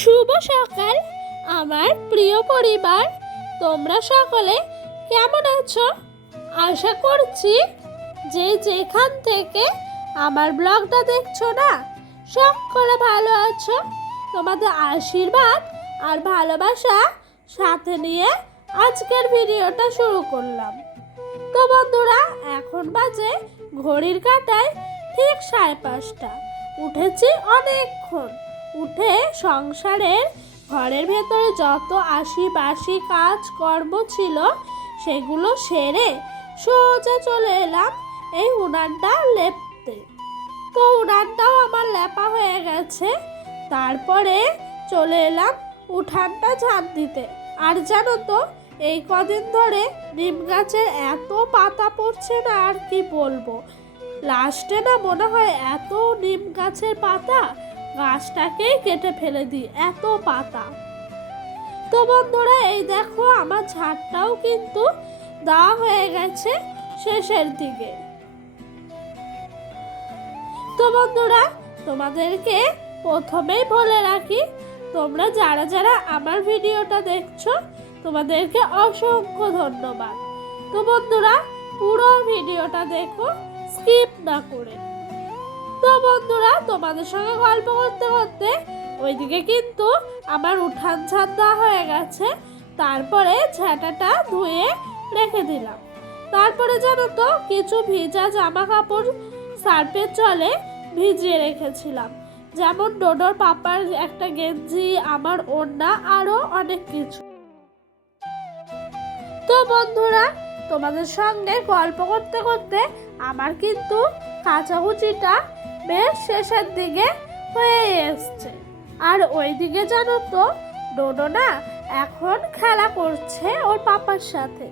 শুভ সকাল, আমার প্রিয় পরিবার। তোমরা সকলে কেমন আছো? আশা করছি যে যেখান থেকে আমার ব্লগটা দেখছ না, সকলে ভালো আছো। তোমাদের আশীর্বাদ আর ভালোবাসা সাথে নিয়ে আজকের ভিডিওটা শুরু করলাম। তো বন্ধুরা, এখন বাজে ঘড়ির কাঁটায় ঠিক সাড়ে পাঁচটা। উঠেছি অনেকক্ষণ। উঠে সংসারের ঘরের ভেতরে যত আশি বাসি কাজ কর্ম ছিল, সেগুলো সেরে সোজা চলে এলাম এই উনানটা লেপতে। তো উনানটাও আমার লেপা হয়ে গেছে। তারপরে চলে এলাম উঠানটা ঝাঁপ দিতে। আর জানো তো, এই কদিন ধরে নিম গাছের এত পাতা পড়ছে না, আর কি বলব? লাস্টে না মনে হয় এত নিম গাছের পাতা গাছটাকেই কেটে ফেলে দিই, এত পাতা। তো বন্ধুরা, এই দেখো আমার ঝাড়টাও কিন্তু দেওয়া হয়ে গেছে শেষের দিকে। তো বন্ধুরা, তোমাদেরকে প্রথমেই বলে রাখি, তোমরা যারা যারা আমার ভিডিওটা দেখছ, তোমাদেরকে অসংখ্য ধন্যবাদ। তো বন্ধুরা, পুরো ভিডিওটা দেখো, স্কিপ না করে। তো বন্ধুরা, তোমাদের সঙ্গে গল্প করতে করতে ওইদিকে কিন্তু আমার উঠান ছাদ দেওয়া হয়ে গেছে। তারপরে ঝাঁটাটা ধুয়ে রেখে দিলাম। তারপরে জানো তো, কিছু ভিজা জামা কাপড় সার্ফের জলে ভিজিয়ে রেখেছিলাম। যেমন ডোডোর পাপার একটা গেঞ্জি, আমার ওড়না আরও অনেক কিছু। তো বন্ধুরা, তোমাদের সঙ্গে গল্প করতে করতে আমার কিন্তু কাচাকুচিটা বেশ শেষের দিকে হয়ে এসছে। আর ওইদিকে জানো তো ডোডো না এখন খেলা করছে ওর পাপার সাথে।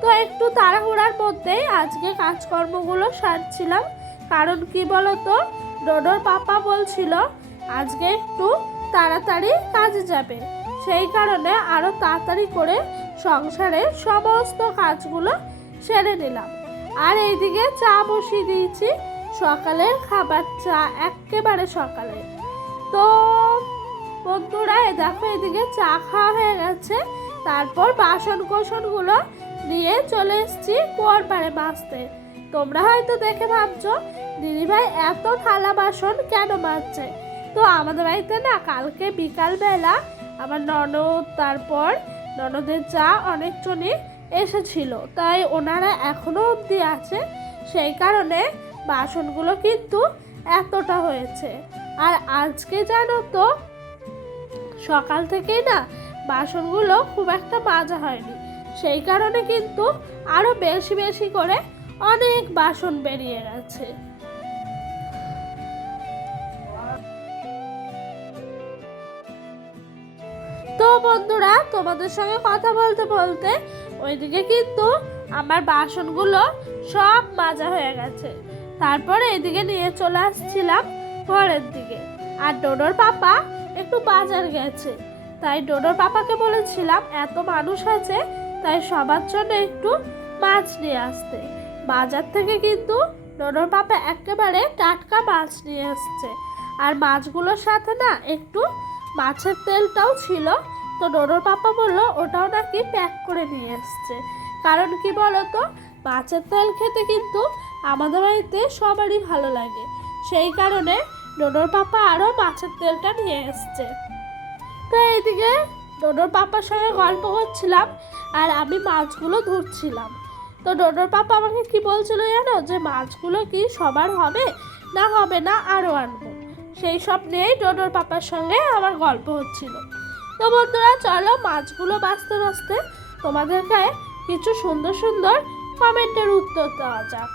তো একটু তাড়াহুড়ার মধ্যেই আজকে কাজকর্মগুলো সারছিলাম। কারণ কি বলতো, ডোডোর পাপা বলছিল, আজকে একটু তাড়াতাড়ি কাজে যাবে। সেই কারণে আরও তাড়াতাড়ি করে সংসারের সমস্ত কাজগুলো সেরে নিলাম। আর এইদিকে চা বসিয়ে দিয়েছি। সকালের খাবার চা একেবারে সকালে। তো বন্ধুরা, এ দেখো, এদিকে চা খাওয়া হয়ে গেছে। তারপর বাসন কোসনগুলো নিয়ে চলে এসেছি কুয়ার পাড়ে মাজতে তোমরা হয়তো দেখে ভাবছ, দিদিভাই এত থালা বাসন কেন মাজছে? তো আমাদের বাড়িতে না কালকে বিকালবেলা আমার ননদ, তারপর ননদের চা অনেকজনই এসেছিল। তাই ওনারা এখনও অবধি আছে। সেই কারণে বাসনগুলো কিন্তু এতটা হয়েছে। আর আজকে জানো তো, সকাল থেকেই না বাসনগুলো খুব একটা মাজা হয়নি। সেই কারণে কিন্তু আরও বেশি বেশি করে অনেক বাসন বেরিয়ে গেছে। তো বন্ধুরা, তোমাদের সঙ্গে কথা বলতে বলতে ওইদিকে কিন্তু আমার বাসনগুলো সব মাজা হয়ে গেছে। তারপরে এদিকে নিয়ে চলে আসছিলাম ঘরের দিকে। আর ডোডোর পাপা একটু বাজার গেছে। তাই ডোডোর পাপাকে বলেছিলাম, এত মানুষ আছে, তাই সবার জন্য একটু মাছ নিয়ে আসতে। বাজার থেকে কিন্তু ডোডোর পাপা একেবারে টাটকা মাছ নিয়ে আসছে। আর মাছগুলোর সাথে না একটু মাছের তেলটাও ছিল। তো ডোডোর পাপা বলল, ওটাও নাকি প্যাক করে নিয়ে এসছে। কারণ কি বলতো, মাছের তেল খেতে কিন্তু আমাদের বাড়িতে সবারই ভালো লাগে। সেই কারণে ডোডোর পাপা আরও মাছের তেলটা নিয়ে এসছে। তো এইদিকে ডোডোর পাপার সঙ্গে গল্প করছিলাম আর আমি মাছগুলো ধরছিলাম। তো ডোডোর পাপা আমাকে কি বলছিল জানো? যে মাছগুলো কি সবার হবে না হবে না আরও আনব। সেই সব নিয়েই ডোডোর পাপার সঙ্গে আমার গল্প হচ্ছিল। তো বন্ধুরা, চলো মাছগুলো বাঁচতে বাঁচতে তোমাদেরকে কিছু সুন্দর সুন্দর কমেন্টের উত্তর দেওয়া যাক।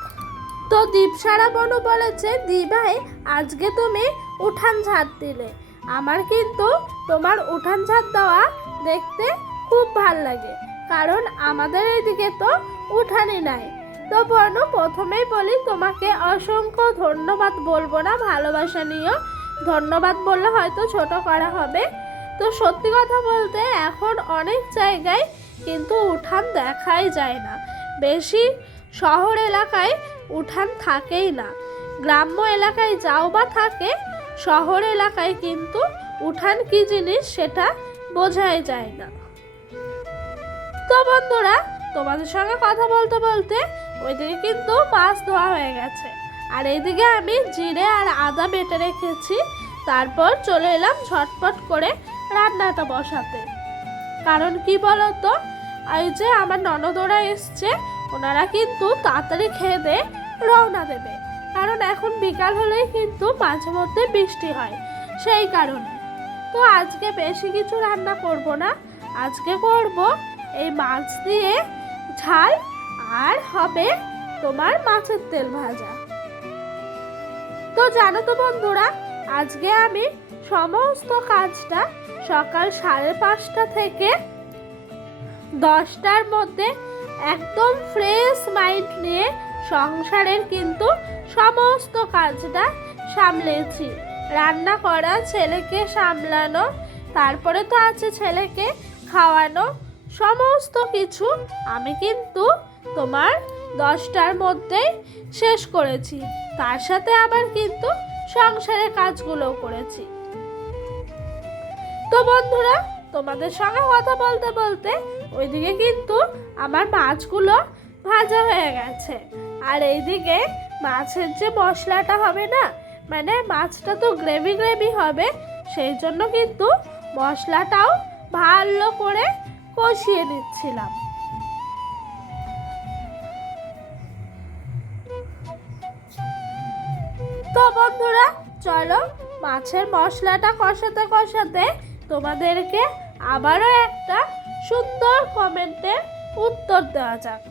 তো দীপসারা বনু বলেছে, দিভাই, আজকে তুমি উঠান ঝাড় দিলে। আমার কিন্তু তোমার উঠান ঝাড় দেওয়া দেখতে খুব ভালো লাগে, কারণ আমাদের এইদিকে তো উঠানই নাই। তো বর্ণ প্রথমেই বলি তোমাকে অসংখ্য ধন্যবাদ বলব না, ভালোবাসা নিয়েও। ধন্যবাদ বললে হয়তো ছোট করা হবে। তো সত্যি কথা বলতে এখন অনেক জায়গায় কিন্তু উঠান দেখাই যায় না। বেশি শহর এলাকায় উঠান থাকেই না। গ্রাম্য এলাকায় যাও বা থাকে, শহর এলাকায় কিন্তু উঠান কি জিনিস সেটা বোঝাই যায় না। তো বন্ধুরা, তোমাদের সঙ্গে কথা বলতে বলতে ওইদিকে কিন্তু মাছ ধোয়া হয়ে গেছে। আর এইদিকে আমি জিরে আর আদা বেটে রেখেছি, তারপর চলে এলাম ঝটপট করে রান্নাটা বসাতে। কারণ কি বলতো, এই যে আমার ননদরা এসছে ওনারা কিন্তু তাড়াতাড়ি খেয়ে দিয়ে রওনা দেবে। কারণ এখন বিকাল হলেই কিন্তু মাঝে মধ্যে বৃষ্টি হয়, সেই কারণে। তো আজকে বেশি কিছু রান্না করব না। আজকে করব এই মাছ দিয়ে ঝাল আর হবে তোমার মাছের তেল ভাজা। তো জানো তো বন্ধুরা, আজকে আমি সমস্ত কাজটা সকাল সাড়ে পাঁচটা থেকে দশটার মধ্যে একদম ফ্রেশ মাইন্ড নিয়ে সংসারের কিন্তু সমস্ত কাজটা সামলেছি। রান্না করা, ছেলেকে সামলানো, তারপরে তো আছে ছেলেকে খাওয়ানো, সমস্ত কিছু আমি কিন্তু তোমার দশটার মধ্যেই শেষ করেছি। তার সাথে আবার কিন্তু সংসারের কাজগুলোও করেছি। তো বন্ধুরা, তোমাদের সঙ্গে কথা বলতে বলতে ওইদিকে কিন্তু আমার মাছগুলো ভাজা হয়ে গেছে। আর এইদিকে মাছের যে মশলাটা হবে না মানে মাছটা তো গ্রেভি গ্রেভি হবে, সেই জন্য কিন্তু মশলাটাও ভালো করে কষিয়ে নিচ্ছিলাম। তো বন্ধুরা, চলো মাছের মশলাটা কষাতে কষাতে তোমাদেরকে আবারও একটা সুন্দর কমেন্টের উত্তর দেওয়া যাক।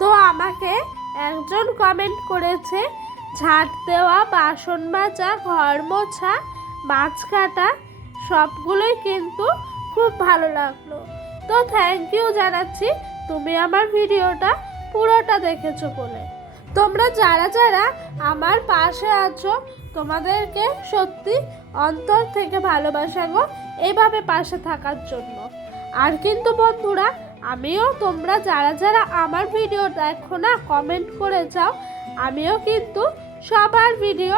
তো আমাকে একজন কমেন্ট করেছে, ঝাঁট দেওয়া, বাসন মাজা, ঘর মোছা, মাছ কাটা, সবগুলোই কিন্তু খুব ভালো লাগল। তো থ্যাংক ইউ জানাচ্ছি, তুমি আমার ভিডিওটা পুরোটা দেখেছ বলে। তোমরা যারা যারা আমার পাশে আছো, তোমাদেরকে সত্যি অন্তর থেকে ভালোবাসা গো এইভাবে পাশে থাকার জন্য। আর কিন্তু বন্ধুরা, আমিও তোমরা যারা যারা আমার ভিডিও দেখো না কমেন্ট করে যাও। আমিও কিন্তু সবার ভিডিও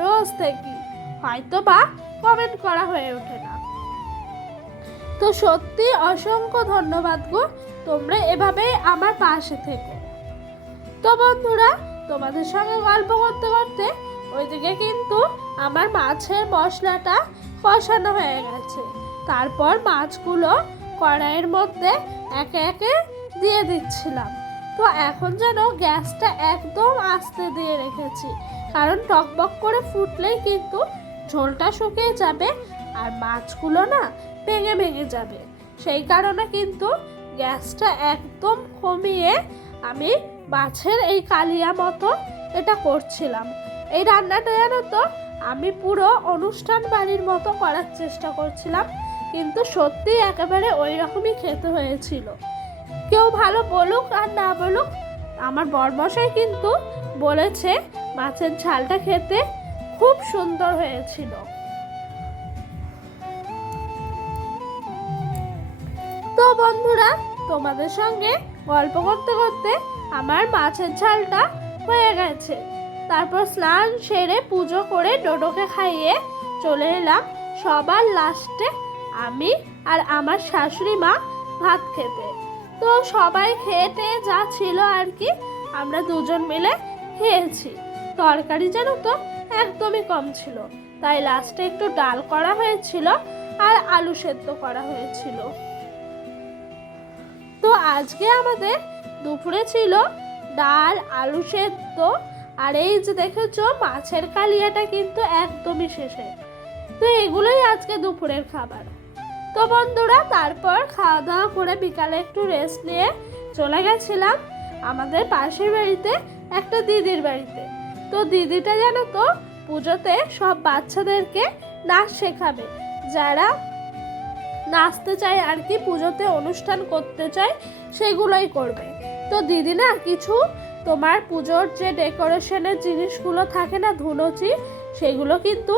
রোজ দেখি। হয়তো বা কমেন্ট করা হয়ে ওঠে না। তো সত্যি অসংখ্য ধন্যবাদ গো, তোমরা এভাবেই আমার পাশে থেকো। তো বন্ধুরা, তোমাদের সঙ্গে গল্প করতে করতে ওইদিকে কিন্তু আমার মাছের মশলাটা কষানো হয়ে গেছে। তারপর মাছগুলো কড়াইয়ের মধ্যে একে একে দিয়ে দিচ্ছিলাম। তো এখন যেন গ্যাসটা একদম আস্তে দিয়ে রেখেছি। কারণ টকবক করে ফুটলেই কিন্তু ঝোলটা শুকিয়ে যাবে আর মাছগুলো না ভেঙে ভেঙে যাবে। সেই কারণে কিন্তু গ্যাসটা একদম কমিয়ে আমি মাছের এই কালিয়া মতো এটা করছিলাম। এই রান্নাটা জানো তো, আমি পুরো অনুষ্ঠান বাড়ির মতো করার চেষ্টা করছিলাম। কিন্তু সত্যি একেবারে ওই রকমই খেতে হয়েছিল। কেউ ভালো বলুক আর না বলুক, আমার বরমশাই কিন্তু বলেছে মাছের ঝালটা খেতে খুব সুন্দর হয়েছিল। তো বন্ধুরা, তোমাদের সঙ্গে গল্প করতে করতে আমার মাছের ঝালটা হয়ে গেছে। তারপর স্নান সেরে পুজো করে ডোডোকে খাইয়ে চলে এলাম। সবার লাস্টে আমি আর আমার শাশুড়ি মা ভাত খেতে। তো সবাই টেয়ে যা ছিল আর কি, আমরা দুজন মিলে খেয়েছি। তরকারি যেন তো একদমই কম ছিল। তাই লাস্টে একটু ডাল করা হয়েছিল আর আলু সেদ্ধ করা হয়েছিল। তো আজকে আমাদের দুপুরে ছিল ডাল, আলু সেদ্ধ। আর এই যে দেখেছ, মাছের কালিয়াটা কিন্তু একদমই শেষে। তো এগুলোই আজকে দুপুরের খাবার। তো বন্ধুরা, তারপর খাওয়া দাওয়া করে বিকালে একটু রেস্ট নিয়ে চলে গেছিলাম আমাদের পাশের বাড়িতে একটা দিদির বাড়িতে। তো দিদিটা জানো তো, পুজোতে সব বাচ্চাদেরকে নাচ শেখাবে। যারা নাচতে চায় আর কি, পুজোতে অনুষ্ঠান করতে চায়, সেগুলোই করবে। তো দিদি না, কিছু তোমার পুজোর যে ডেকোরেশনের জিনিসগুলো থাকে না ধুনোচি, সেগুলো কিন্তু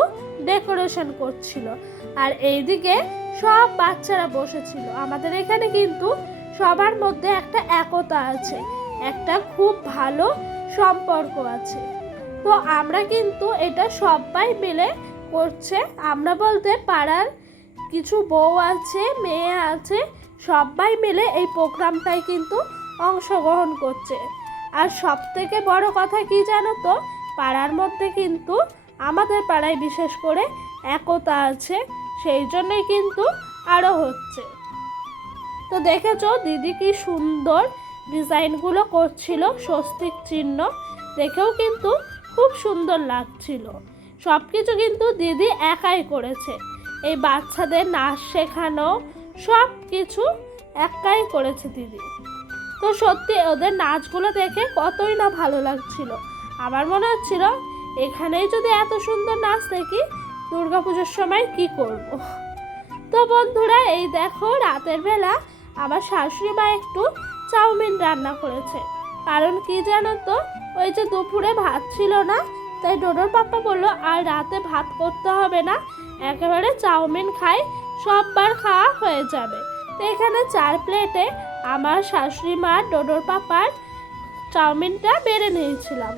ডেকোরেশন করছিল। আর এইদিকে সব বাচ্চারা বসেছিল। আমাদের এখানে কিন্তু সবার মধ্যে একটা একতা আছে, একটা খুব ভালো সম্পর্ক আছে। তো আমরা কিন্তু এটা সবাই মিলে করছে। আমরা বলতে পাড়ার কিছু বউ আছে, মেয়ে আছে, সবাই মিলে এই প্রোগ্রামটায় কিন্তু অংশগ্রহণ করছে। আর সব থেকে বড় কথা কি জানো তো? পাড়ার মধ্যে কিন্তু আমাদের পাড়ায় বিশেষ করে একতা আছে। সেই জন্যই কিন্তু আরও হচ্ছে। তো দেখেছ দিদি কি সুন্দর ডিজাইনগুলো করছিল, স্বস্তিক চিহ্ন। দেখেও কিন্তু খুব সুন্দর লাগছিল। সব কিছু কিন্তু দিদি একাই করেছে। এই বাচ্চাদের নাচ শেখানো সব কিছু একাই করেছে দিদি। তো সত্যি ওদের নাচগুলো দেখে কতই না ভালো লাগছিল। আমার মনে হচ্ছিল, এখানেই যদি এত সুন্দর নাচ দেখি দুর্গাপুজোর সময় কি করব। তো বন্ধুরা, এই দেখো রাতের বেলা আমার শাশুড়ি মা একটু চাউমিন রান্না করেছে। কারণ কি জানো তো, ওই যে দুপুরে ভাত ছিল না, তাই ডোডোর পাপ্পা বলল, আর রাতে ভাত করতে হবে না, একেবারে চাউমিন খাই, সববার খাওয়া হয়ে যাবে। তো এখানে চার প্লেটে আমার শাশুড়ি মা ডোডোর পাপার চাউমিনটা বেড়ে নিয়েছিলাম।